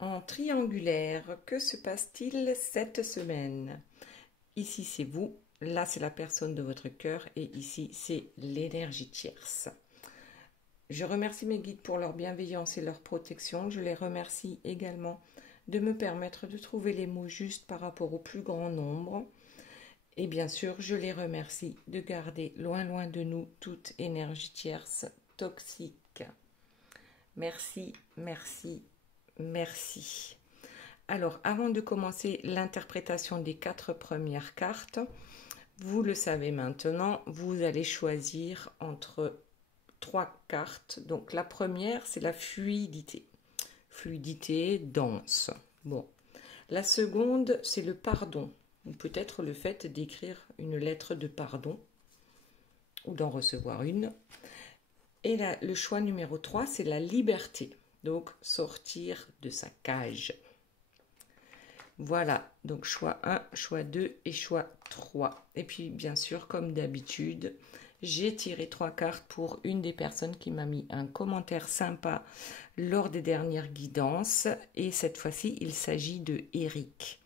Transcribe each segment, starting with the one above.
En triangulaire, que se passe-t-il cette semaine? Ici, c'est vous, là, c'est la personne de votre cœur et ici, c'est l'énergie tierce. Je remercie mes guides pour leur bienveillance et leur protection. Je les remercie également de me permettre de trouver les mots justes par rapport au plus grand nombre. Et bien sûr, je les remercie de garder loin, loin de nous toute énergie tierce toxique. Merci, merci, merci. Alors, avant de commencer l'interprétation des 4 premières cartes, vous le savez maintenant, vous allez choisir entre 3 cartes. Donc, la première, c'est la fluidité. Fluidité, danse. Bon. La seconde, c'est le pardon, ou peut-être le fait d'écrire une lettre de pardon, ou d'en recevoir une. Et le choix numéro 3, c'est la liberté. Donc, sortir de sa cage. Voilà, donc choix 1, choix 2 et choix 3. Et puis, bien sûr, comme d'habitude, j'ai tiré 3 cartes pour une des personnes qui m'a mis un commentaire sympa lors des dernières guidances. Et cette fois-ci, il s'agit de Eric.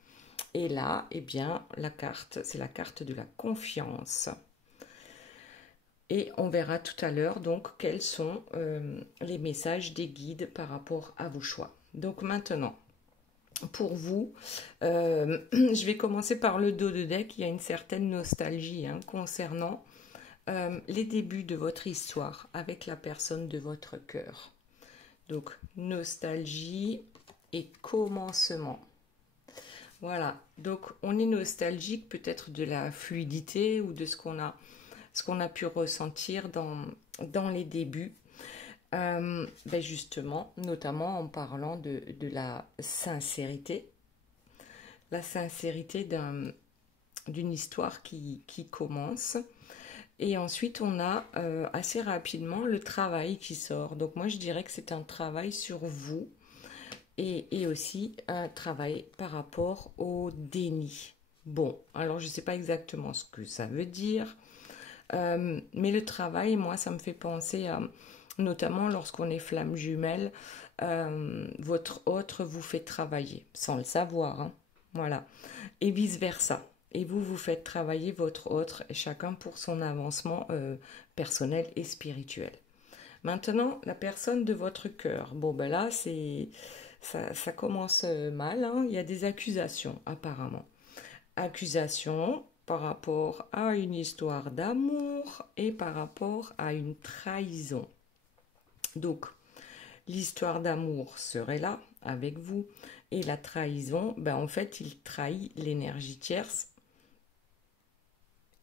Et là, eh bien, la carte, c'est la carte de la confiance. Et on verra tout à l'heure donc quels sont les messages des guides par rapport à vos choix. Donc maintenant, pour vous, je vais commencer par le dos de deck. Il y a une certaine nostalgie concernant les débuts de votre histoire avec la personne de votre cœur. Donc nostalgie et commencement. Voilà, donc on est nostalgique peut-être de la fluidité ou de ce qu'on a pu ressentir dans les débuts. Justement, notamment en parlant de la sincérité d'une histoire qui commence. Et ensuite, on a assez rapidement le travail qui sort. Donc moi, je dirais que c'est un travail sur vous et aussi un travail par rapport au déni. Bon, alors je ne sais pas exactement ce que ça veut dire, mais le travail, moi, ça me fait penser à, notamment lorsqu'on est flamme jumelle, votre autre vous fait travailler, sans le savoir, hein, voilà, et vice-versa. Et vous faites travailler votre autre, chacun pour son avancement personnel et spirituel. Maintenant, la personne de votre cœur. Bon, ben là, ça commence mal, hein. Il y a des accusations, apparemment. Accusations par rapport à une histoire d'amour et par rapport à une trahison. Donc, l'histoire d'amour serait là avec vous et la trahison, en fait, il trahit l'énergie tierce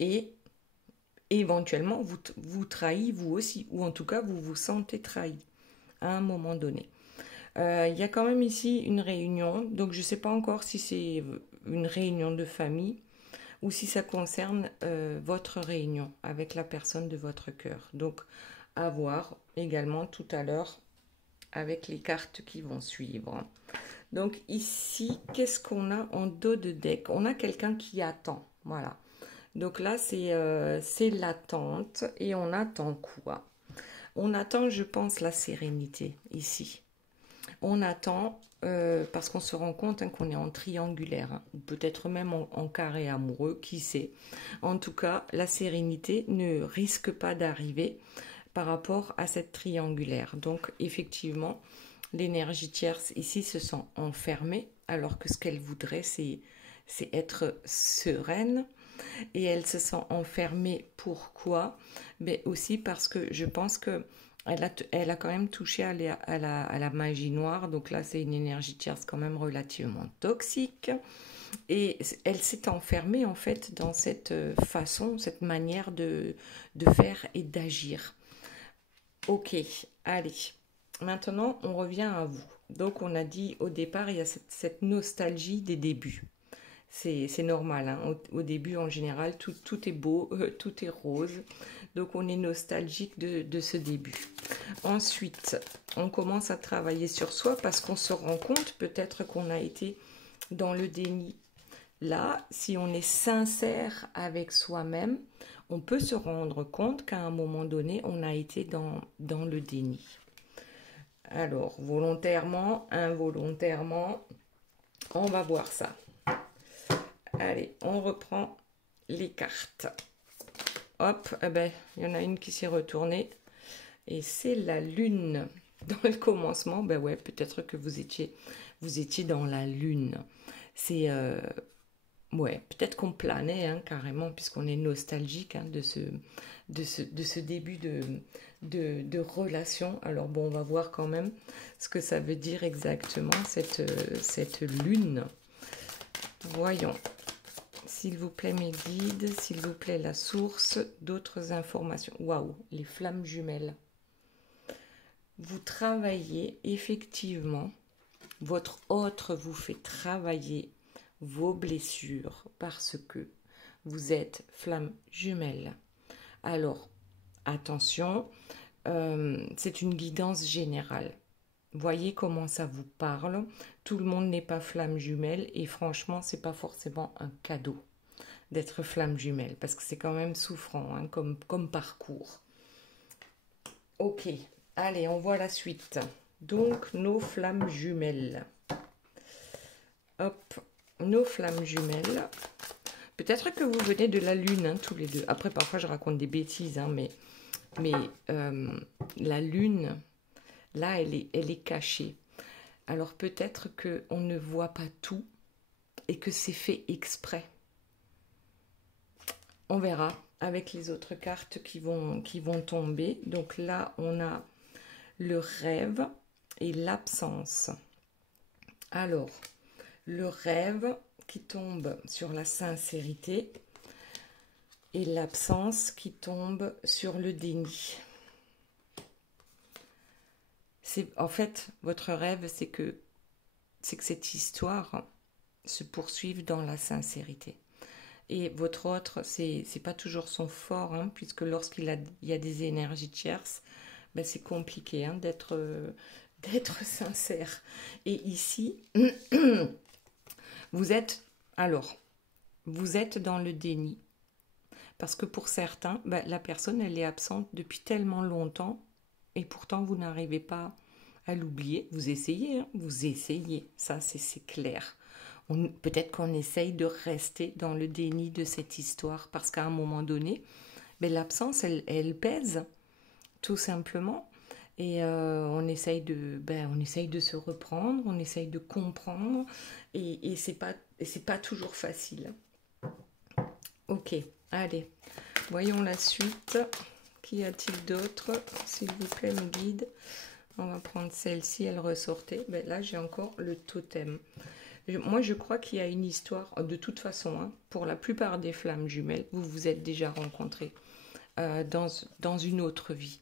et éventuellement vous trahit vous aussi, ou en tout cas vous vous sentez trahi à un moment donné. Il y a quand même ici une réunion, donc je ne sais pas encore si c'est une réunion de famille ou si ça concerne votre réunion avec la personne de votre cœur. Donc à voir également tout à l'heure avec les cartes qui vont suivre. Donc ici, qu'est-ce qu'on a en dos de deck? On a quelqu'un qui attend, voilà. Donc là, c'est l'attente. Et on attend quoi? On attend, je pense, la sérénité ici. On attend, parce qu'on se rend compte qu'on est en triangulaire, hein, ou peut-être même en carré amoureux, qui sait. En tout cas, la sérénité ne risque pas d'arriver par rapport à cette triangulaire. Donc, effectivement, l'énergie tierce ici se sent enfermée, alors que ce qu'elle voudrait, c'est être sereine. Et elle se sent enfermée. Pourquoi? Mais aussi parce que je pense que elle a quand même touché à la magie noire. Donc là, c'est une énergie tierce quand même relativement toxique. Et elle s'est enfermée en fait dans cette façon, cette manière de faire et d'agir. Ok, allez. Maintenant, on revient à vous. Donc, on a dit au départ, il y a cette nostalgie des débuts. C'est normal, hein. Au début, en général, tout est beau, tout est rose. Donc, on est nostalgique de ce début. Ensuite, on commence à travailler sur soi parce qu'on se rend compte peut-être qu'on a été dans le déni. Là, si on est sincère avec soi-même, on peut se rendre compte qu'à un moment donné, on a été dans le déni. Alors, volontairement, involontairement, on va voir ça. Allez, on reprend les cartes. Hop, eh ben, il y en a une qui s'est retournée. Et c'est la lune. Dans le commencement, ben ouais, peut-être que vous étiez dans la lune. C'est, ouais, peut-être qu'on planait hein, carrément, puisqu'on est nostalgique hein, de ce début de relation. Alors bon, on va voir quand même ce que ça veut dire exactement, cette lune. Voyons. S'il vous plaît, mes guides, s'il vous plaît, la source d'autres informations. Waouh, les flammes jumelles. Vous travaillez effectivement, votre autre vous fait travailler vos blessures parce que vous êtes flamme jumelle. Alors, attention, c'est une guidance générale. Voyez comment ça vous parle. Tout le monde n'est pas flamme jumelle et franchement, c'est pas forcément un cadeau d'être flamme jumelle parce que c'est quand même souffrant hein, comme parcours. Ok, allez, on voit la suite. Donc, nos flammes jumelles. Hop, nos flammes jumelles. Peut-être que vous venez de la lune, hein, tous les deux. Après, parfois, je raconte des bêtises, hein, mais la lune, là, elle est cachée. Alors, peut-être qu'on ne voit pas tout et que c'est fait exprès. On verra avec les autres cartes qui vont tomber. Donc là, on a le rêve et l'absence. Alors, le rêve qui tombe sur la sincérité et l'absence qui tombe sur le déni. En fait, votre rêve, c'est que cette histoire se poursuive dans la sincérité. Et votre autre, c'est pas toujours son fort, hein, puisque lorsqu'il y a des énergies tierces, ben c'est compliqué hein, d'être sincère. Et ici, vous êtes dans le déni. Parce que pour certains, ben, la personne, elle est absente depuis tellement longtemps et pourtant, vous n'arrivez pas à l'oublier. Vous essayez, hein, vous essayez. Ça, c'est clair. Peut-être qu'on essaye de rester dans le déni de cette histoire parce qu'à un moment donné, ben, l'absence, elle pèse, tout simplement. Et on essaye de se reprendre, on essaye de comprendre et c'est pas toujours facile. Ok, allez, voyons la suite. Qu'y a-t-il d'autre? S'il vous plaît, mes guides. On va prendre celle-ci, elle ressortait. Ben là, j'ai encore le totem. Moi, je crois qu'il y a une histoire, de toute façon, hein, pour la plupart des flammes jumelles, vous vous êtes déjà rencontrés dans une autre vie.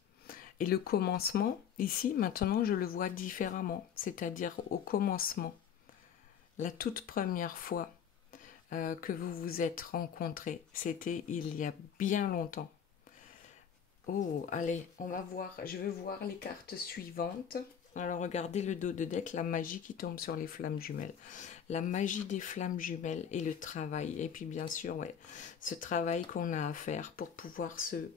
Et le commencement, ici, maintenant, je le vois différemment. C'est-à-dire au commencement, la toute première fois que vous vous êtes rencontrés, c'était il y a bien longtemps. Oh, allez, on va voir. Je vais voir les cartes suivantes. Alors, regardez le dos de deck, la magie qui tombe sur les flammes jumelles. La magie des flammes jumelles et le travail. Et puis, bien sûr, ouais, ce travail qu'on a à faire pour pouvoir se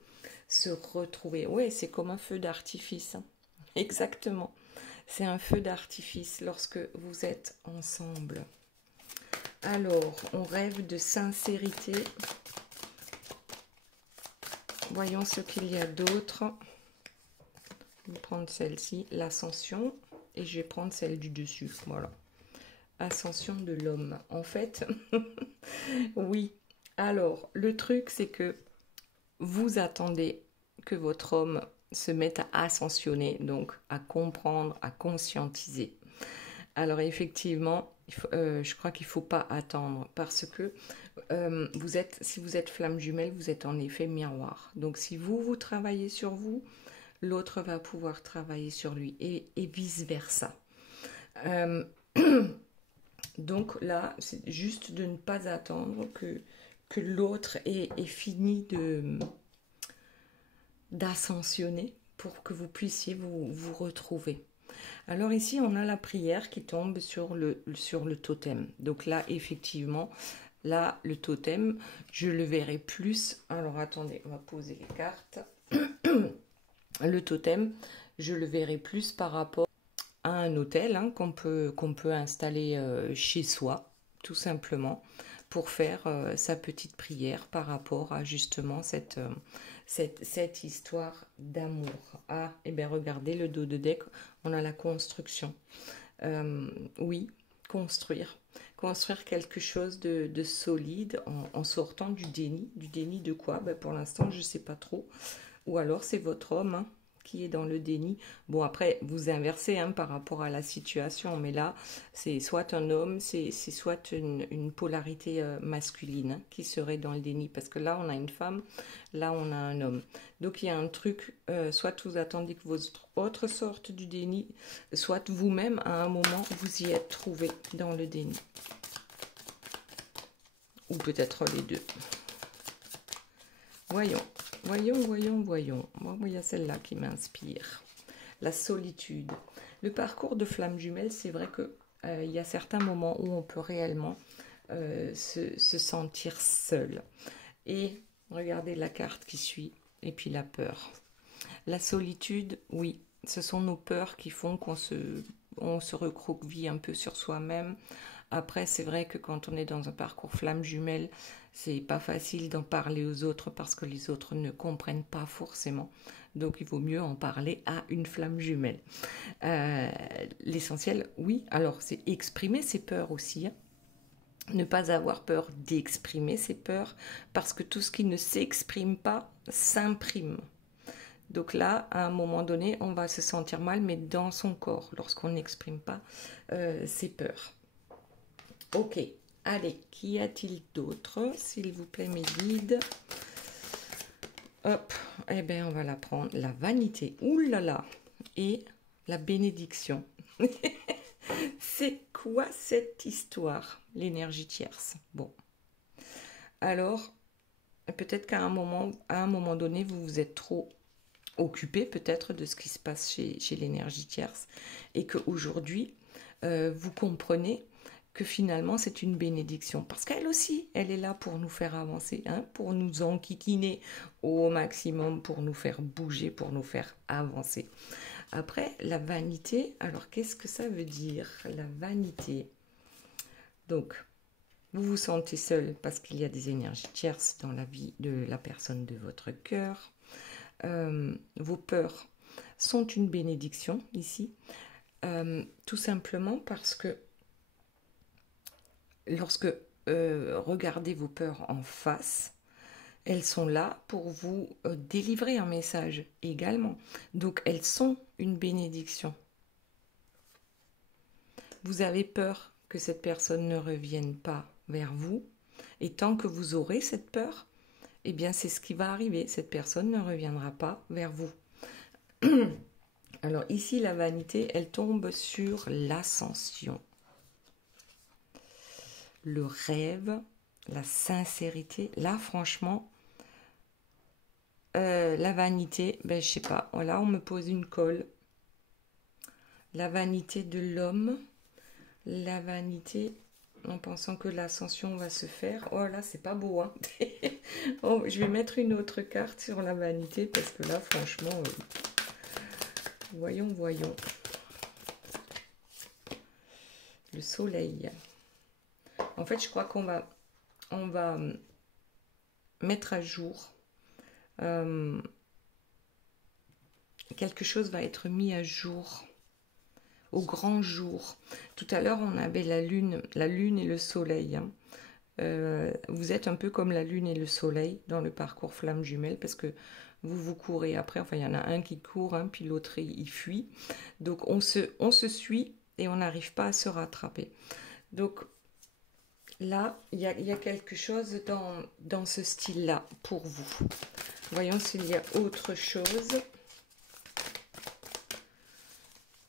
retrouver. Ouais, c'est comme un feu d'artifice. Hein. Exactement. C'est un feu d'artifice lorsque vous êtes ensemble. Alors, on rêve de sincérité. Voyons ce qu'il y a d'autre. Je vais prendre celle-ci, l'ascension, et je vais prendre celle du dessus. Voilà. Ascension de l'homme. En fait, oui. Alors, le truc, c'est que vous attendez que votre homme se mette à ascensionner, donc à comprendre, à conscientiser. Alors, effectivement, je crois qu'il ne faut pas attendre parce que si vous êtes flamme jumelle, vous êtes en effet miroir. Donc, si vous travaillez sur vous, l'autre va pouvoir travailler sur lui et vice-versa. Donc là, c'est juste de ne pas attendre que l'autre ait fini d'ascensionner pour que vous puissiez vous retrouver. Alors ici, on a la prière qui tombe sur le totem. Donc là, effectivement, là, le totem, je le verrai plus. Alors attendez, on va poser les cartes. Le totem, je le verrai plus par rapport à un hôtel hein, qu'on peut installer chez soi, tout simplement, pour faire sa petite prière par rapport à justement cette histoire d'amour. Ah, et bien regardez le dos de deck, on a la construction. Oui, construire. Construire quelque chose de solide en sortant du déni. Du déni de quoi? Ben, pour l'instant, je ne sais pas trop. Ou alors c'est votre homme hein, qui est dans le déni. Bon, après, vous inversez hein, par rapport à la situation, mais là, c'est soit un homme, c'est soit une polarité masculine hein, qui serait dans le déni, parce que là, on a une femme, là, on a un homme. Donc, il y a un truc, soit vous attendez que votre autre sorte du déni, soit vous-même, à un moment, vous y êtes trouvé dans le déni. Ou peut-être les deux. Voyons. Voyons. Moi, il y a celle-là qui m'inspire. La solitude. Le parcours de flamme jumelle, c'est vrai que il y a certains moments où on peut réellement se sentir seul. Et regardez la carte qui suit, et puis la peur. La solitude, oui, ce sont nos peurs qui font on se recroqueville un peu sur soi-même. Après, c'est vrai que quand on est dans un parcours flamme jumelle, c'est pas facile d'en parler aux autres parce que les autres ne comprennent pas forcément. Donc, il vaut mieux en parler à une flamme jumelle. L'essentiel, oui, alors c'est exprimer ses peurs aussi. Hein. Ne pas avoir peur d'exprimer ses peurs parce que tout ce qui ne s'exprime pas s'imprime. Donc là, à un moment donné, on va se sentir mal, mais dans son corps, lorsqu'on n'exprime pas ses peurs. Ok, allez, qu'y a-t-il d'autre? S'il vous plaît, mes guides. Hop, eh bien, on va la prendre. La vanité, oulala, et la bénédiction. C'est quoi cette histoire? L'énergie tierce. Bon. Alors, peut-être qu'à un moment donné, vous vous êtes trop occupé peut-être de ce qui se passe chez l'énergie tierce et qu'aujourd'hui, vous comprenez que finalement c'est une bénédiction parce qu'elle aussi, elle est là pour nous faire avancer, hein, pour nous enquiquiner au maximum, pour nous faire bouger, pour nous faire avancer. Après, la vanité, alors qu'est-ce que ça veut dire, la vanité? Donc, vous vous sentez seul parce qu'il y a des énergies tierces dans la vie de la personne de votre cœur. Vos peurs sont une bénédiction ici, tout simplement parce que lorsque regardez vos peurs en face, elles sont là pour vous délivrer un message également. Donc elles sont une bénédiction. Vous avez peur que cette personne ne revienne pas vers vous, et tant que vous aurez cette peur, eh bien c'est ce qui va arriver, cette personne ne reviendra pas vers vous. Alors ici, la vanité, elle tombe sur l'ascension. Le rêve, la sincérité. Là, franchement, la vanité, ben, je sais pas. Là, on me pose une colle. La vanité de l'homme. La vanité en pensant que l'ascension va se faire. Oh là, c'est pas beau, hein. Oh, je vais mettre une autre carte sur la vanité parce que là, franchement, voyons. Le soleil. En fait, je crois qu'on va mettre à jour. Quelque chose va être mis à jour. Au grand jour. Tout à l'heure, on avait la lune et le soleil. Hein. Vous êtes un peu comme la lune et le soleil dans le parcours flamme jumelle parce que vous courez après. Enfin, il y en a un qui court, hein, puis l'autre il fuit. Donc, on se suit et on n'arrive pas à se rattraper. Donc, là, il y a quelque chose dans ce style-là pour vous. Voyons s'il y a autre chose.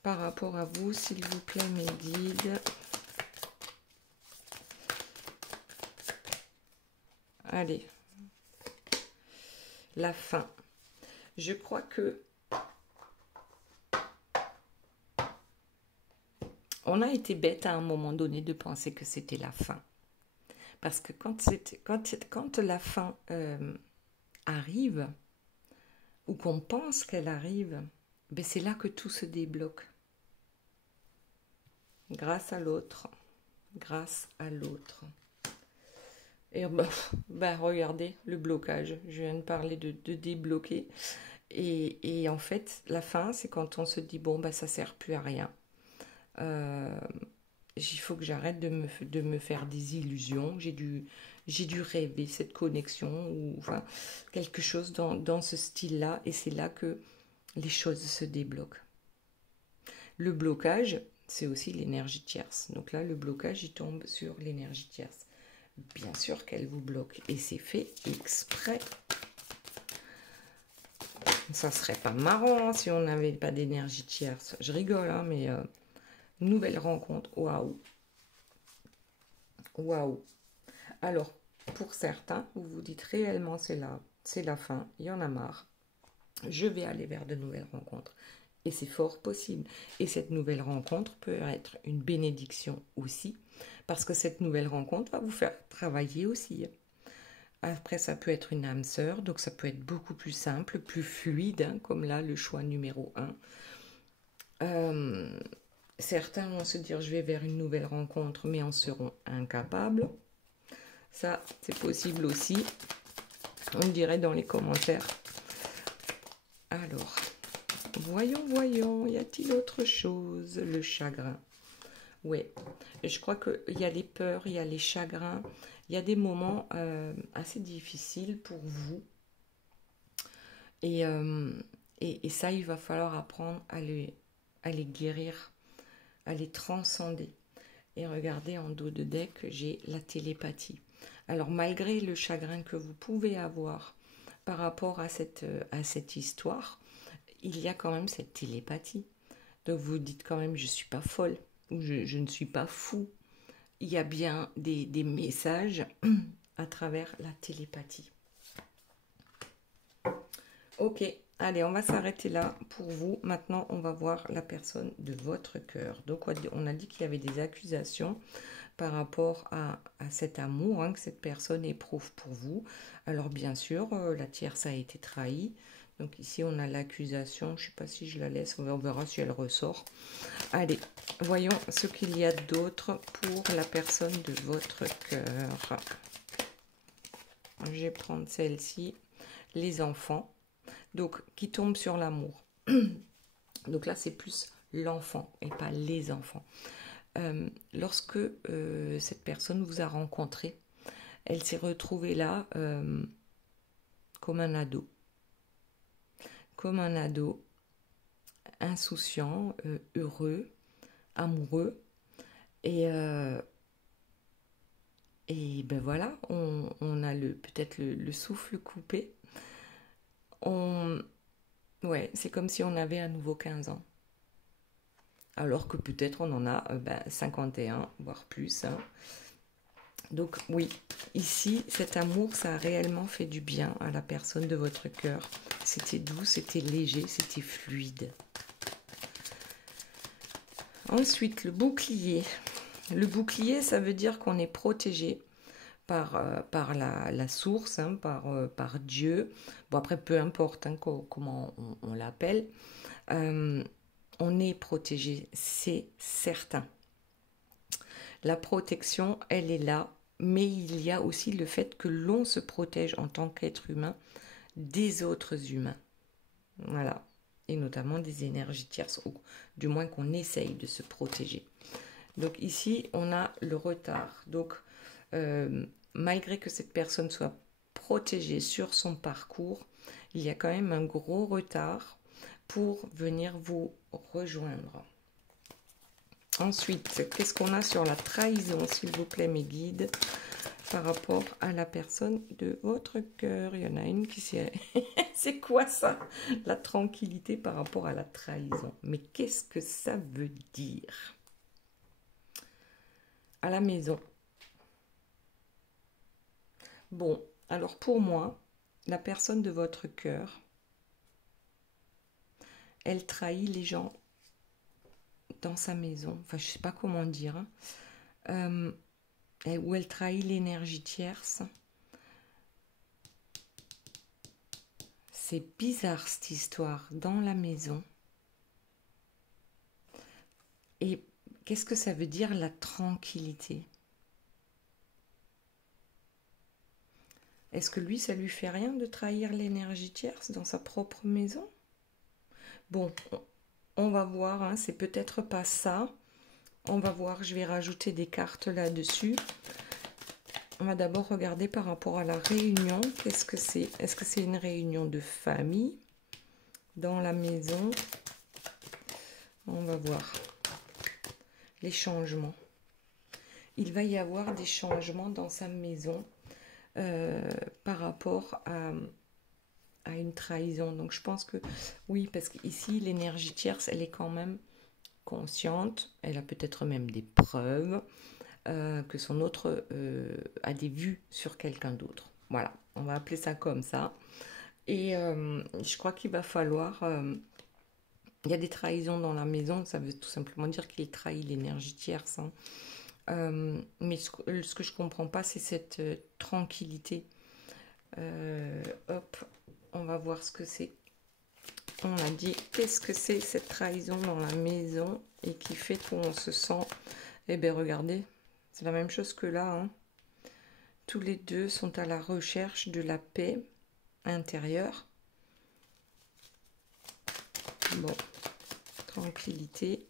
Par rapport à vous, s'il vous plaît, mes guides. Allez. La fin. Je crois que on a été bête à un moment donné de penser que c'était la fin. Parce que quand la fin arrive, ou qu'on pense qu'elle arrive, ben c'est là que tout se débloque. grâce à l'autre. Grâce à l'autre. Et regardez, le blocage. Je viens de parler de débloquer. Et en fait, la fin, c'est quand on se dit, bon, bah, ça sert plus à rien. Il faut que j'arrête de me faire des illusions. J'ai dû rêver cette connexion ou enfin, quelque chose dans ce style-là. Et c'est là que les choses se débloquent. Le blocage, c'est aussi l'énergie tierce. Donc là, le blocage, il tombe sur l'énergie tierce. Bien sûr qu'elle vous bloque. Et c'est fait exprès. Ça serait pas marrant hein, si on n'avait pas d'énergie tierce. Je rigole, hein, mais nouvelle rencontre. Waouh. Waouh. Alors, pour certains, vous vous dites réellement c'est la fin, il y en a marre. Je vais aller vers de nouvelles rencontres. Et c'est fort possible. Et cette nouvelle rencontre peut être une bénédiction aussi, parce que cette nouvelle rencontre va vous faire travailler aussi. Après, ça peut être une âme sœur, donc ça peut être beaucoup plus simple, plus fluide, hein, comme là, le choix numéro 1. Certains vont se dire, je vais vers une nouvelle rencontre, mais en seront incapables. Ça, c'est possible aussi. On me dirait dans les commentaires. Alors, voyons, y a-t-il autre chose? Le chagrin. Oui, je crois qu'il y a les peurs, il y a les chagrins, il y a des moments assez difficiles pour vous. Et ça, il va falloir apprendre à les guérir, à les transcender. Et regardez, en dos de deck, j'ai la télépathie. Alors, malgré le chagrin que vous pouvez avoir par rapport à cette histoire, il y a quand même cette télépathie. Donc, vous dites quand même, je ne suis pas folle, ou je ne suis pas fou. Il y a bien des messages à travers la télépathie. Ok, allez, on va s'arrêter là pour vous. Maintenant, on va voir la personne de votre cœur. Donc, on a dit qu'il y avait des accusations par rapport à cet amour hein, que cette personne éprouve pour vous. Alors, bien sûr, la tierce a été trahie. Donc, ici, on a l'accusation. Je ne sais pas si je la laisse. On verra si elle ressort. Allez, voyons ce qu'il y a d'autre pour la personne de votre cœur. Je vais prendre celle-ci. Les enfants. Donc, qui tombe sur l'amour. Donc là, c'est plus l'enfant et pas les enfants. Lorsque cette personne vous a rencontré, elle s'est retrouvée là comme un ado. Comme un ado, insouciant, heureux, amoureux. Et ben voilà, on a peut-être le souffle coupé. Ouais, c'est comme si on avait à nouveau 15 ans. Alors que peut-être on en a 51, voire plus. Hein. Donc oui, ici, cet amour, ça a réellement fait du bien à la personne de votre cœur. C'était doux, c'était léger, c'était fluide. Ensuite, le bouclier. Le bouclier, ça veut dire qu'on est protégé par la source, hein, par Dieu. Bon, après, peu importe hein, comment on l'appelle. On est protégé, c'est certain. La protection, elle est là, mais il y a aussi le fait que l'on se protège en tant qu'être humain des autres humains. Voilà. Et notamment des énergies tierces, ou du moins qu'on essaye de se protéger. Donc ici, on a le retard. Donc, malgré que cette personne soit protégée sur son parcours, il y a quand même un gros retard pour venir vous rejoindre. Ensuite, qu'est-ce qu'on a sur la trahison, s'il vous plaît, mes guides, par rapport à la personne de votre cœur? Il y en a une qui s'est... C'est quoi ça? La tranquillité par rapport à la trahison. Mais qu'est-ce que ça veut dire? À la maison. Bon, alors pour moi, la personne de votre cœur, elle trahit les gens dans sa maison. Enfin, je ne sais pas comment dire. Hein. Où elle trahit l'énergie tierce. C'est bizarre cette histoire dans la maison. Et Qu'est-ce que ça veut dire la tranquillité? Est-ce que lui, ça lui fait rien de trahir l'énergie tierce dans sa propre maison? Bon, on va voir, hein, c'est peut-être pas ça. On va voir, je vais rajouter des cartes là-dessus. On va d'abord regarder par rapport à la réunion. Qu'est-ce que c'est? Est-ce que c'est une réunion de famille dans la maison? On va voir les changements. Il va y avoir des changements dans sa maison par rapport à une trahison. Donc je pense que oui, parce qu'ici, l'énergie tierce, elle est quand même consciente. Elle a peut-être même des preuves que son autre a des vues sur quelqu'un d'autre. Voilà, on va appeler ça comme ça. Et je crois qu'il va falloir... il y a des trahisons dans la maison, ça veut tout simplement dire qu'il trahit l'énergie tierce. Hein. Mais ce que je comprends pas, c'est cette tranquillité. Hop, on va voir ce que c'est. On a dit, qu'est-ce que c'est cette trahison dans la maison et qui fait qu'on se sent... Eh bien, regardez, c'est la même chose que là. Hein. Tous les deux sont à la recherche de la paix intérieure. Bon, tranquillité.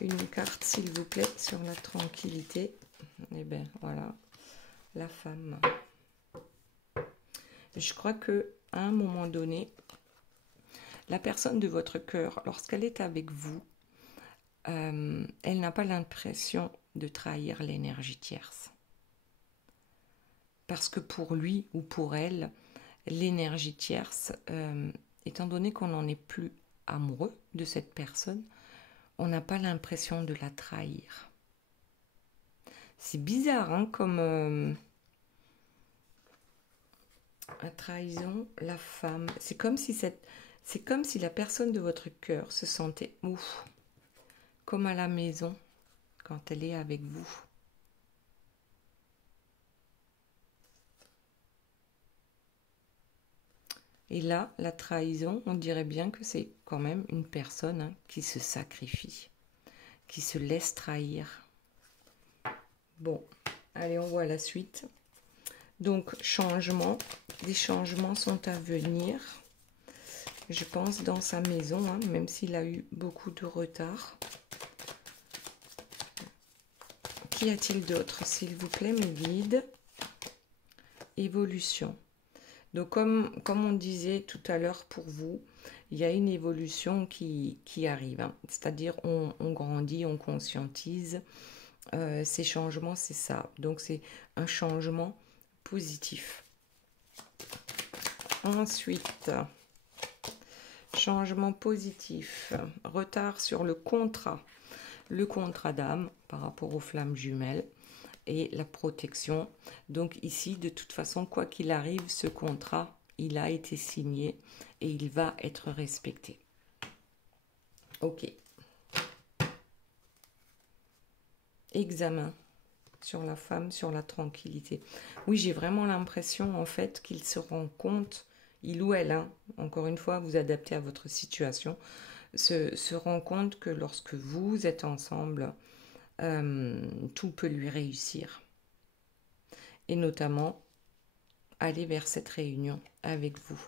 Une carte, s'il vous plaît, sur la tranquillité. Eh bien, voilà, la femme. Je crois que à un moment donné, la personne de votre cœur, lorsqu'elle est avec vous, elle n'a pas l'impression de trahir l'énergie tierce. Parce que pour lui ou pour elle, l'énergie tierce, étant donné qu'on n'en est plus amoureux de cette personne, on n'a pas l'impression de la trahir. C'est bizarre, hein, comme la trahison, la femme. C'est comme si la personne de votre cœur se sentait ouf, comme à la maison quand elle est avec vous. Et là, la trahison, on dirait bien que c'est quand même une personne, hein, qui se sacrifie, qui se laisse trahir. Bon, allez, on voit la suite. Donc, changement. Des changements sont à venir, je pense, dans sa maison, hein, même s'il a eu beaucoup de retard. Qu'y a-t-il d'autre, s'il vous plaît, mes guides? Évolution. Donc, comme on disait tout à l'heure pour vous, il y a une évolution qui arrive. Hein. C'est-à-dire, on grandit, on conscientise. Ces changements, c'est ça. Donc, c'est un changement positif. Ensuite, changement positif. Retard sur le contrat d'âme par rapport aux flammes jumelles. Et la protection. Donc ici, de toute façon, quoi qu'il arrive, ce contrat, il a été signé et il va être respecté. Ok. Examen sur la femme, sur la tranquillité. Oui, j'ai vraiment l'impression, en fait, qu'il se rend compte, il ou elle, hein, encore une fois, vous adaptez à votre situation, se rend compte que lorsque vous êtes ensemble, tout peut lui réussir. Et notamment, aller vers cette réunion avec vous.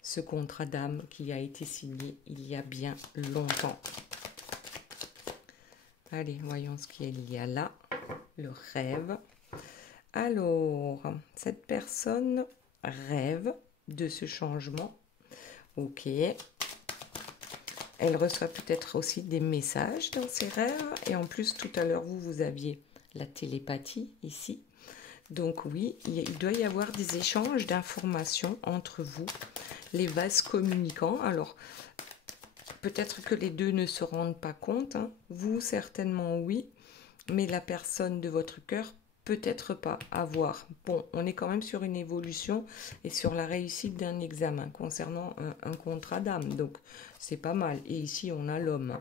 Ce contrat d'âme qui a été signé il y a bien longtemps. Allez, voyons ce qu'il y a là. Le rêve. Alors, cette personne rêve de ce changement. Ok. Elle reçoit peut-être aussi des messages dans ses rêves. Et en plus, tout à l'heure, vous aviez la télépathie ici. Donc oui, il doit y avoir des échanges d'informations entre vous, les vases communicants. Alors, peut-être que les deux ne se rendent pas compte. Hein. Vous, certainement, oui. Mais la personne de votre cœur, peut-être pas. À voir. Bon, on est quand même sur une évolution et sur la réussite d'un examen concernant un contrat d'âme. Donc, c'est pas mal. Et ici, on a l'homme.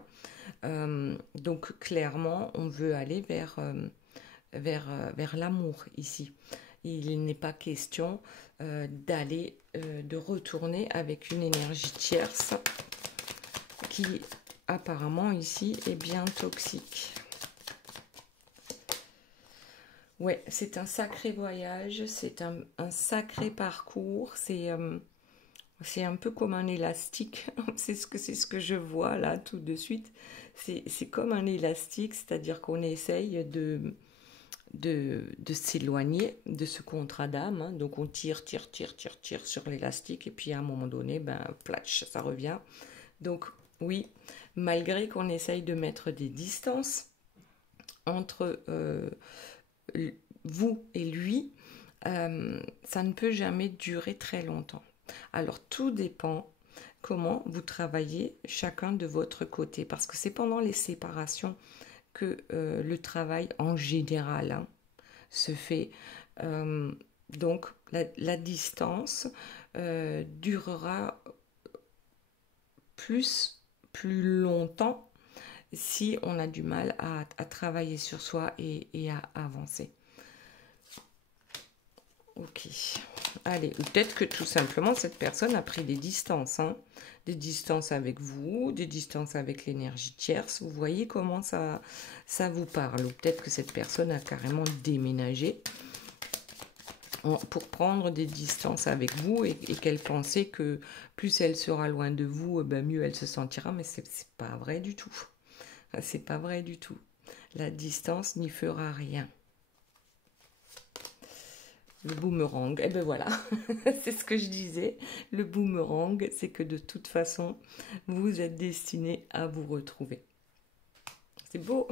Donc, clairement, on veut aller vers l'amour ici. Il n'est pas question de retourner avec une énergie tierce qui apparemment ici est bien toxique. Ouais, c'est un sacré voyage, c'est un sacré parcours, c'est un peu comme un élastique, c'est ce que je vois là tout de suite. C'est comme un élastique, c'est-à-dire qu'on essaye de s'éloigner de ce contrat d'âme, hein. Donc on tire sur l'élastique et puis à un moment donné, ben, platch, ça revient. Donc oui, malgré qu'on essaye de mettre des distances entre vous et lui, ça ne peut jamais durer très longtemps. Alors tout dépend comment vous travaillez chacun de votre côté, parce que c'est pendant les séparations que le travail en général, hein, se fait. Euh, donc la distance durera plus longtemps si on a du mal à travailler sur soi et à avancer. Ok. Allez, ou peut-être que tout simplement cette personne a pris des distances, hein. Des distances avec vous, des distances avec l'énergie tierce. Vous voyez comment ça vous parle. Ou peut-être que cette personne a carrément déménagé pour prendre des distances avec vous et qu'elle pensait que plus elle sera loin de vous, ben mieux elle se sentira. Mais c'est pas vrai du tout. C'est pas vrai du tout. La distance n'y fera rien. Le boomerang, et ben voilà, c'est ce que je disais. Le boomerang, c'est que de toute façon, vous êtes destiné à vous retrouver. C'est beau.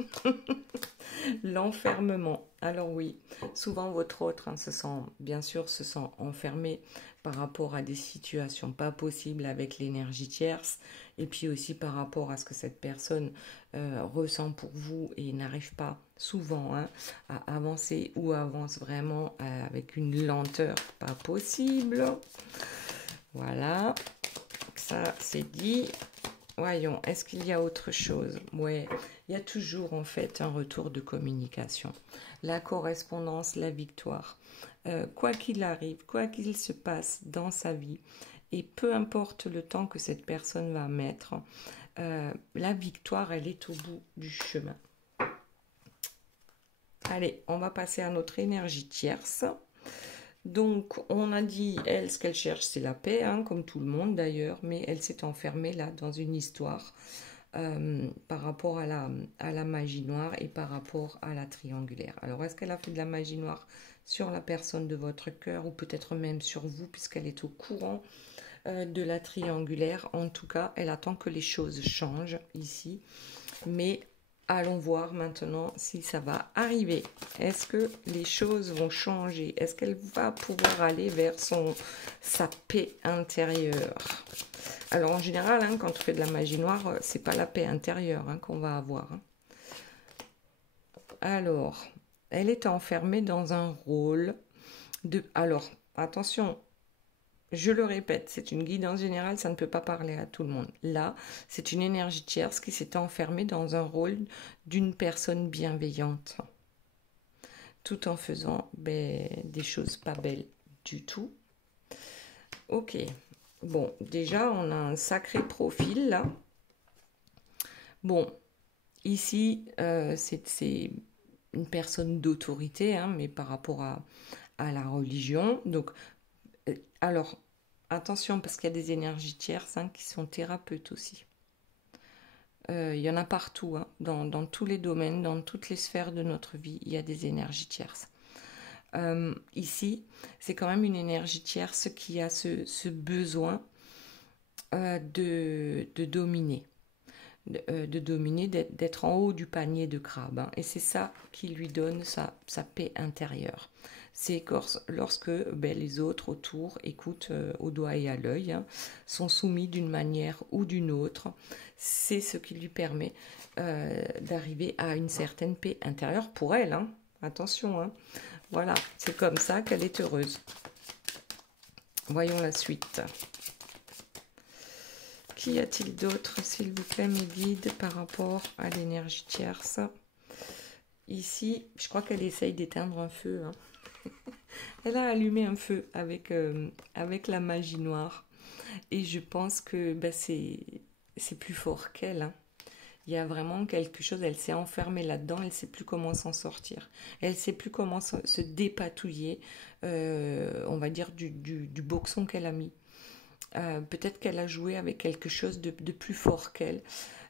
L'enfermement. Alors oui, souvent votre autre, hein, bien sûr, se sent enfermé par rapport à des situations pas possibles avec l'énergie tierce, et puis aussi par rapport à ce que cette personne ressent pour vous et n'arrive pas souvent, hein, à avancer ou avance vraiment avec une lenteur pas possible. Voilà, ça c'est dit. Voyons, est-ce qu'il y a autre chose? Ouais, il y a toujours en fait un retour de communication. La correspondance, la victoire. Quoi qu'il arrive, quoi qu'il se passe dans sa vie, et peu importe le temps que cette personne va mettre, la victoire, elle est au bout du chemin. Allez, on va passer à notre énergie tierce. Donc, on a dit, elle, ce qu'elle cherche, c'est la paix, hein, comme tout le monde d'ailleurs, mais elle s'est enfermée là dans une histoire par rapport à la magie noire et par rapport à la triangulaire. Alors, est-ce qu'elle a fait de la magie noire sur la personne de votre cœur ou peut-être même sur vous, puisqu'elle est au courant de la triangulaire? En tout cas, elle attend que les choses changent ici, mais allons voir maintenant si ça va arriver. Est-ce que les choses vont changer? Est-ce qu'elle va pouvoir aller vers sa paix intérieure? Alors en général, hein, quand on fait de la magie noire, c'est pas la paix intérieure, hein, qu'on va avoir, hein. Alors, elle est enfermée dans un rôle de... Alors, attention, je le répète, c'est une guidance générale, ça ne peut pas parler à tout le monde. Là, c'est une énergie tierce qui s'est enfermée dans un rôle d'une personne bienveillante, tout en faisant des choses pas belles du tout. Ok, bon, déjà, on a un sacré profil là. Bon, ici, c'est une personne d'autorité, hein, mais par rapport à la religion. Donc, alors, attention, parce qu'il y a des énergies tierces, hein, qui sont thérapeutes aussi. Il y en a partout, hein, dans tous les domaines, dans toutes les sphères de notre vie, il y a des énergies tierces. Ici, c'est quand même une énergie tierce qui a ce besoin de dominer. De dominer, d'être en haut du panier de crabe, hein. Et c'est ça qui lui donne sa paix intérieure. C'est lorsque les autres autour écoutent au doigt et à l'œil, hein, sont soumis d'une manière ou d'une autre. C'est ce qui lui permet d'arriver à une certaine paix intérieure pour elle, hein. Attention, hein. Voilà, c'est comme ça qu'elle est heureuse. Voyons la suite. Qu'y a-t-il d'autre, s'il vous plaît, mes guides, par rapport à l'énergie tierce? Ici, je crois qu'elle essaye d'éteindre un feu, hein. Elle a allumé un feu avec la magie noire. Et je pense que c'est plus fort qu'elle, hein. Il y a vraiment quelque chose, elle s'est enfermée là-dedans, elle ne sait plus comment s'en sortir. Elle ne sait plus comment se dépatouiller, on va dire, du boxon qu'elle a mis. Peut-être qu'elle a joué avec quelque chose de plus fort qu'elle.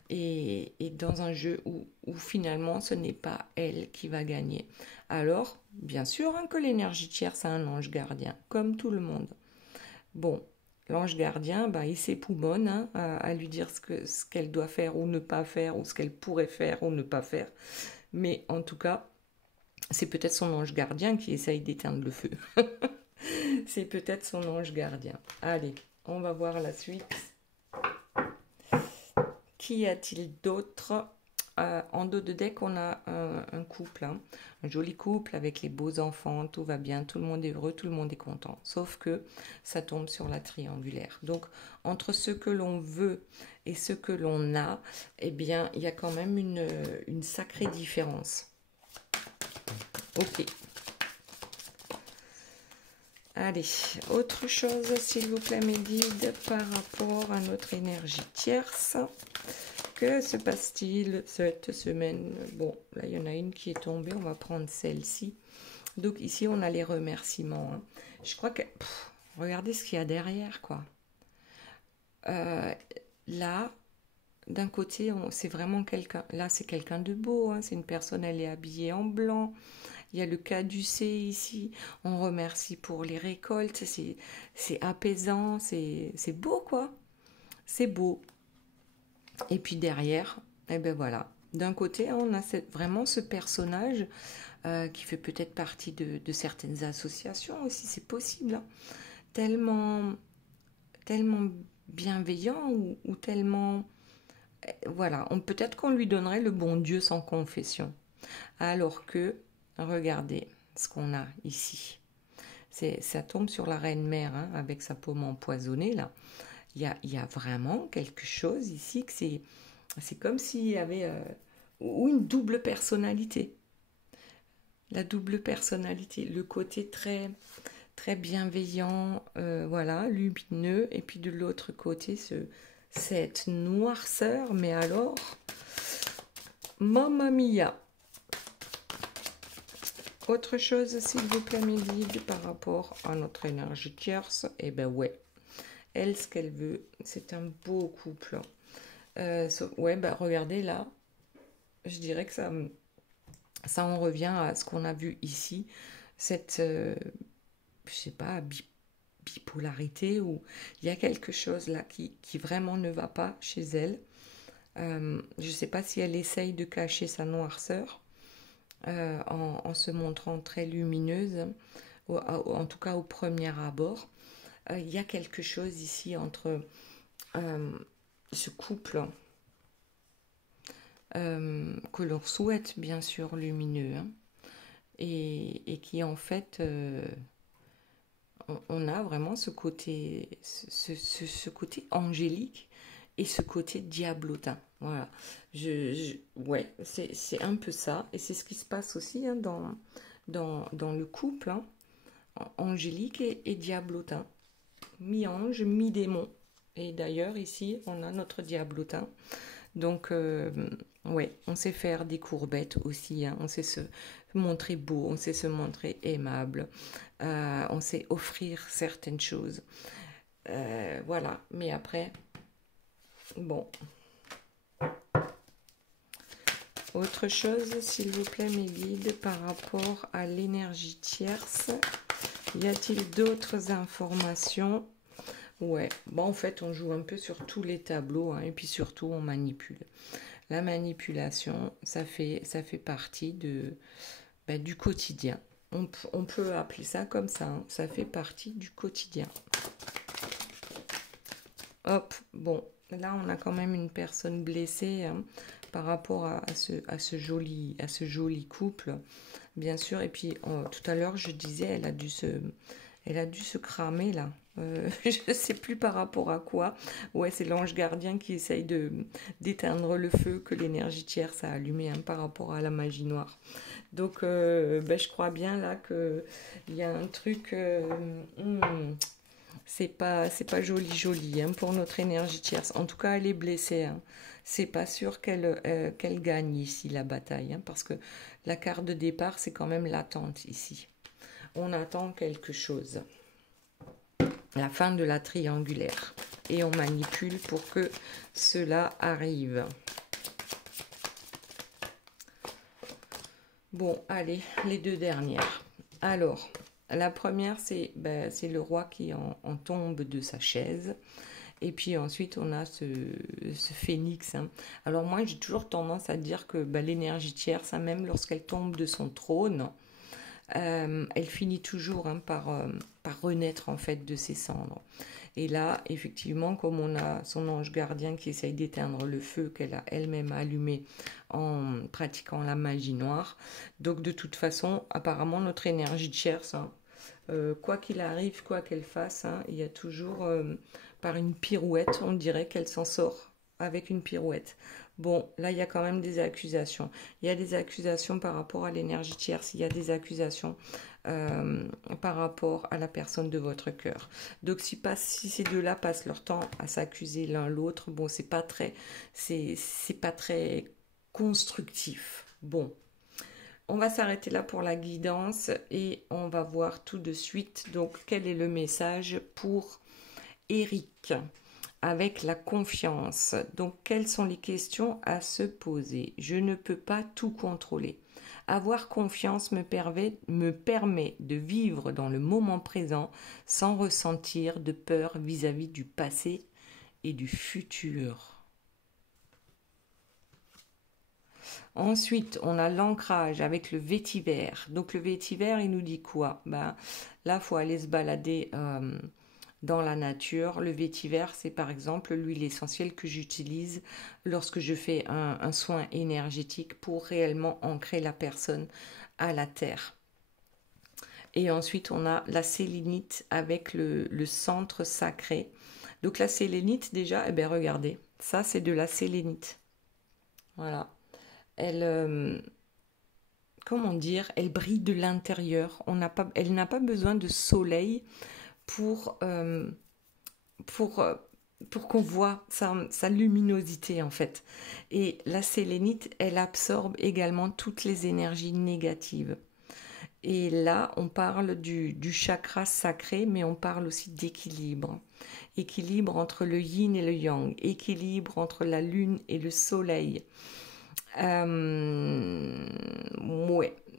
Et dans un jeu où finalement ce n'est pas elle qui va gagner. Alors, bien sûr hein, que l'énergie tierce a un ange gardien, comme tout le monde. Bon, l'ange gardien, bah, il s'époumonne hein, à lui dire ce qu'elle doit faire ou ne pas faire, ou ce qu'elle pourrait faire ou ne pas faire. Mais en tout cas, c'est peut-être son ange gardien qui essaye d'éteindre le feu. C'est peut-être son ange gardien. Allez, on va voir la suite. Qu'y a-t-il d'autre? En dos de deck, on a un couple, hein, un joli couple avec les beaux enfants, tout va bien, tout le monde est heureux, tout le monde est content. Sauf que ça tombe sur la triangulaire. Donc, entre ce que l'on veut et ce que l'on a, eh bien, il y a quand même une sacrée différence. Ok. Allez, autre chose, s'il vous plaît, mes guides, par rapport à notre énergie tierce. Que se passe-t-il cette semaine? Bon, là, il y en a une qui est tombée. On va prendre celle-ci. Donc, ici, on a les remerciements. Hein. Je crois que... regardez ce qu'il y a derrière, quoi. Là, d'un côté, c'est vraiment quelqu'un... Là, c'est quelqu'un de beau. Hein. C'est une personne, elle est habillée en blanc. Il y a le caducée ici. On remercie pour les récoltes. C'est apaisant. C'est beau, quoi. C'est beau. Et puis derrière, eh ben voilà. D'un côté, on a vraiment ce personnage qui fait peut-être partie de certaines associations aussi, c'est possible. Hein. Tellement bienveillant ou tellement... Voilà, peut-être qu'on lui donnerait le bon Dieu sans confession. Alors que, regardez ce qu'on a ici. Ça tombe sur la reine mère hein, avec sa paume empoisonnée là. Il y a vraiment quelque chose ici que c'est comme s'il y avait ou une double personnalité. La double personnalité, le côté très, très bienveillant, voilà, lumineux, et puis de l'autre côté, cette noirceur, mais alors, mamma mia. Autre chose, s'il vous plaît, mes guides, par rapport à notre énergie tierce, eh ben ouais, elle, ce qu'elle veut, c'est un beau couple. Ouais, bah regardez là, je dirais que ça en revient à ce qu'on a vu ici, cette, je sais pas, bipolarité, où il y a quelque chose là qui vraiment ne va pas chez elle. Je sais pas si elle essaye de cacher sa noirceur en se montrant très lumineuse, en tout cas au premier abord. Il y a quelque chose ici entre ce couple que l'on souhaite bien sûr lumineux hein, et qui en fait on a vraiment ce côté ce côté angélique et ce côté diablotin. Voilà, ouais, c'est un peu ça et c'est ce qui se passe aussi hein, dans le couple hein, angélique et diablotin, mi-ange, mi-démon. Et d'ailleurs ici on a notre diablotin. Donc, ouais, on sait faire des courbettes aussi, hein. On sait se montrer beau, on sait se montrer aimable, on sait offrir certaines choses. Voilà, mais après, bon. Autre chose, s'il vous plaît, mes guides, par rapport à l'énergie tierce, y a-t-il d'autres informations? Ouais, bon, en fait, on joue un peu sur tous les tableaux, hein, et puis surtout, on manipule. La manipulation, ça fait partie du quotidien. On peut appeler ça comme ça, hein, ça fait partie du quotidien. Hop, bon, là, on a quand même une personne blessée hein, par rapport à ce joli couple, bien sûr. Et puis, tout à l'heure, je disais, elle a dû se cramer là. Je ne sais plus par rapport à quoi. Ouais, c'est l'ange gardien qui essaye d'éteindre le feu que l'énergie tierce a allumé hein, par rapport à la magie noire. Donc, je crois bien là qu'il y a un truc... C'est pas joli joli hein, pour notre énergie tierce. En tout cas, elle est blessée. Hein. C'est pas sûr qu'elle gagne ici la bataille, hein, parce que la carte de départ, c'est quand même l'attente ici. On attend quelque chose. La fin de la triangulaire. Et on manipule pour que cela arrive. Bon, allez, les deux dernières. Alors, la première, c'est le roi qui en tombe de sa chaise. Et puis ensuite, on a ce phénix. Hein. Alors moi, j'ai toujours tendance à dire que l'énergie tierce, hein, même lorsqu'elle tombe de son trône, elle finit toujours hein, par renaître en fait de ses cendres. Et là, effectivement, comme on a son ange gardien qui essaye d'éteindre le feu qu'elle a elle-même allumé en pratiquant la magie noire, donc de toute façon, apparemment, notre énergie tierce, hein, quoi qu'il arrive, quoi qu'elle fasse, hein, il y a toujours, par une pirouette, on dirait qu'elle s'en sort avec une pirouette. Bon, là, il y a quand même des accusations. Il y a des accusations par rapport à l'énergie tierce, il y a des accusations par rapport à la personne de votre cœur. Donc, si ces deux-là passent leur temps à s'accuser l'un l'autre, bon, c'est pas très constructif. Bon, on va s'arrêter là pour la guidance et on va voir tout de suite donc quel est le message pour Eric avec la confiance. Donc quelles sont les questions à se poser? Je ne peux pas tout contrôler. Avoir confiance me permet de vivre dans le moment présent sans ressentir de peur vis-à-vis du passé et du futur. Ensuite, on a l'ancrage avec le vétiver. Donc le vétiver, il nous dit quoi? Là, il faut aller se balader dans la nature. Le vétiver, c'est par exemple l'huile essentielle que j'utilise lorsque je fais un soin énergétique pour réellement ancrer la personne à la terre. Et ensuite, on a la sélénite avec le centre sacré. Donc la sélénite, déjà, regardez, ça c'est de la sélénite. Voilà. Elle, comment dire, elle brille de l'intérieur. Elle n'a pas besoin de soleil pour qu'on voit sa luminosité en fait. Et la sélénite, elle absorbe également toutes les énergies négatives. Et là, on parle du chakra sacré, mais on parle aussi d'équilibre. Équilibre entre le yin et le yang, équilibre entre la lune et le soleil. Ouais,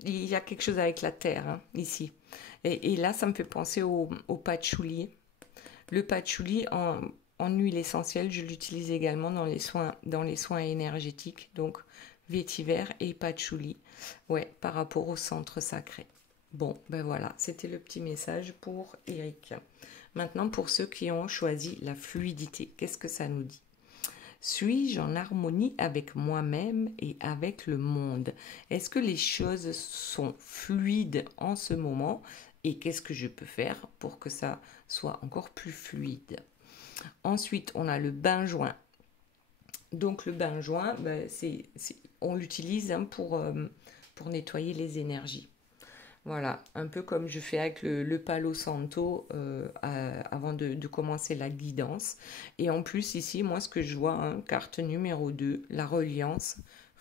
il y a quelque chose avec la terre hein, ici. Et là, ça me fait penser au patchouli. Le patchouli en huile essentielle, je l'utilise également dans les soins énergétiques. Donc, vétiver et patchouli. Ouais, par rapport au centre sacré. Bon, voilà, c'était le petit message pour Eric. Maintenant, pour ceux qui ont choisi la fluidité, qu'est-ce que ça nous dit? Suis-je en harmonie avec moi-même et avec le monde? Est-ce que les choses sont fluides en ce moment? Et qu'est-ce que je peux faire pour que ça soit encore plus fluide? Ensuite, on a le bain-joint. Donc le bain-joint, on l'utilise hein, pour nettoyer les énergies. Voilà, un peu comme je fais avec le Palo Santo avant de commencer la guidance. Et en plus, ici, moi, ce que je vois, hein, carte numéro 2, la reliance.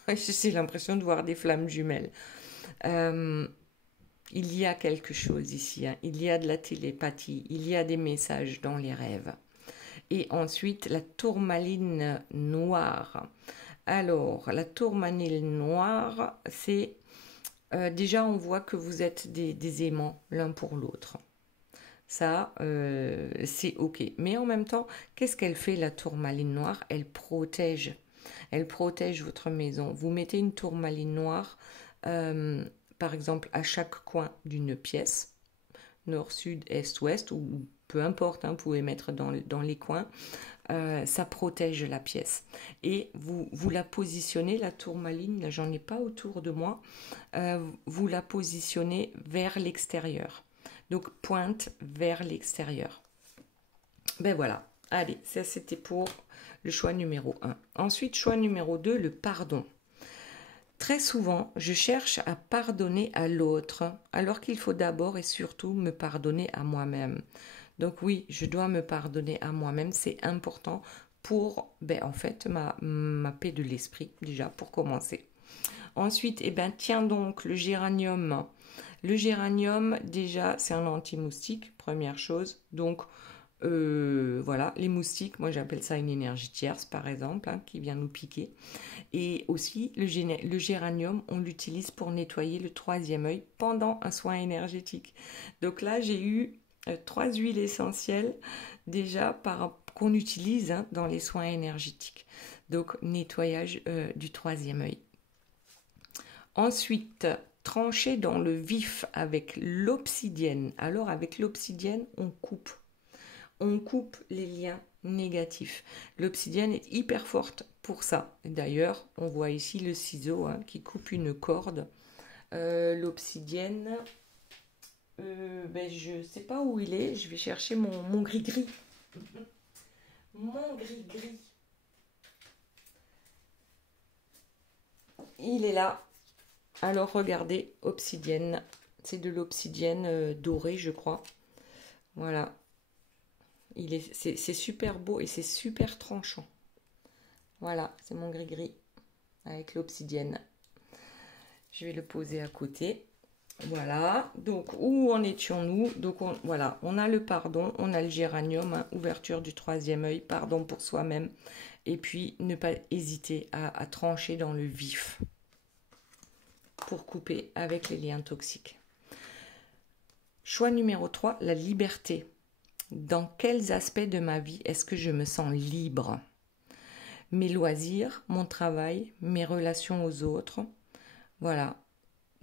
J'ai l'impression de voir des flammes jumelles. Il y a quelque chose ici. Hein. Il y a de la télépathie. Il y a des messages dans les rêves. Et ensuite, la tourmaline noire. Alors, la tourmaline noire, c'est... déjà, on voit que vous êtes des aimants l'un pour l'autre. Ça, c'est OK. Mais en même temps, qu'est-ce qu'elle fait, la tourmaline noire? Elle protège. Elle protège votre maison. Vous mettez une tourmaline noire, par exemple, à chaque coin d'une pièce, nord, sud, est, ouest, ou peu importe, hein, vous pouvez mettre dans les coins. Ça protège la pièce. Et vous la positionnez, la tourmaline, là j'en ai pas autour de moi, vous la positionnez vers l'extérieur. Donc pointe vers l'extérieur. Voilà, allez, ça c'était pour le choix numéro 1. Ensuite, choix numéro 2, le pardon. Très souvent, je cherche à pardonner à l'autre, alors qu'il faut d'abord et surtout me pardonner à moi-même. Donc oui, je dois me pardonner à moi-même, c'est important pour, en fait, ma paix de l'esprit, déjà, pour commencer. Ensuite, tiens donc, le géranium. Le géranium, déjà, c'est un anti-moustique, première chose. Donc, voilà, les moustiques, moi j'appelle ça une énergie tierce, par exemple, hein, qui vient nous piquer. Et aussi, le géranium, on l'utilise pour nettoyer le troisième œil pendant un soin énergétique. Donc là, j'ai eu 3 huiles essentielles déjà qu'on utilise, hein, dans les soins énergétiques. Donc, nettoyage du troisième œil. Ensuite, trancher dans le vif avec l'obsidienne. Alors, avec l'obsidienne, on coupe les liens négatifs. L'obsidienne est hyper forte pour ça. D'ailleurs, on voit ici le ciseau, hein, qui coupe une corde. L'obsidienne, je ne sais pas où il est. Je vais chercher mon gris-gris. Mon gris-gris. Il est là. Alors regardez, obsidienne. C'est de l'obsidienne dorée, je crois. Voilà. C'est super beau et c'est super tranchant. Voilà, c'est mon gris-gris avec l'obsidienne. Je vais le poser à côté. Voilà, donc où en étions-nous? Donc voilà, on a le pardon, on a le géranium, hein, ouverture du troisième œil, pardon pour soi-même. Et puis ne pas hésiter à trancher dans le vif pour couper avec les liens toxiques. Choix numéro 3, la liberté. Dans quels aspects de ma vie est-ce que je me sens libre? Mes loisirs, mon travail, mes relations aux autres. Voilà.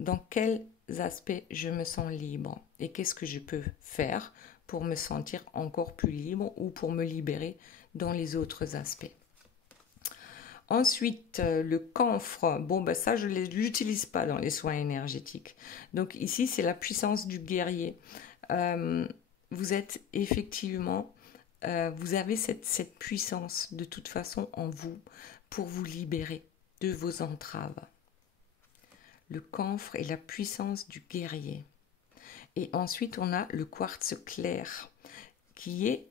Dans quels aspects je me sens libre? Et qu'est-ce que je peux faire pour me sentir encore plus libre ou pour me libérer dans les autres aspects? Ensuite, le camphre. Bon, ça, je ne l'utilise pas dans les soins énergétiques. Donc ici, c'est la puissance du guerrier. Vous êtes effectivement, vous avez cette puissance de toute façon en vous pour vous libérer de vos entraves. Le camphre est la puissance du guerrier. Et ensuite, on a le quartz clair, qui est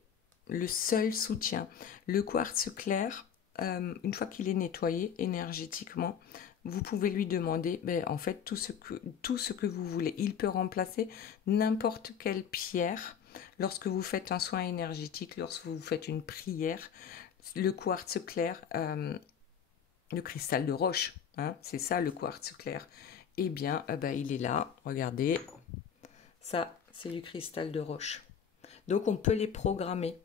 le seul soutien. Le quartz clair, une fois qu'il est nettoyé énergétiquement, vous pouvez lui demander en fait tout ce que vous voulez. Il peut remplacer n'importe quelle pierre. Lorsque vous faites un soin énergétique, lorsque vous faites une prière, le quartz clair, le cristal de roche, hein, c'est ça le quartz clair, eh bien, il est là, regardez, ça c'est du cristal de roche. Donc on peut les programmer.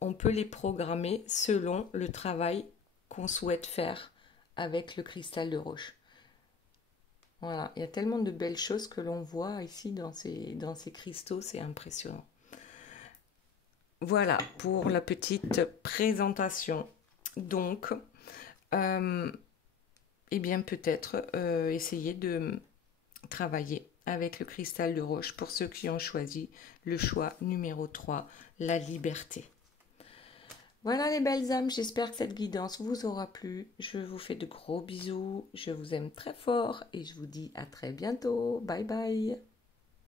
On peut les programmer selon le travail qu'on souhaite faire avec le cristal de roche. Voilà, il y a tellement de belles choses que l'on voit ici dans ces cristaux, c'est impressionnant. Voilà pour la petite présentation. Donc, peut-être essayer de travailler avec le cristal de roche pour ceux qui ont choisi le choix numéro 3, la liberté. Voilà les belles âmes, j'espère que cette guidance vous aura plu. Je vous fais de gros bisous, je vous aime très fort et je vous dis à très bientôt. Bye bye.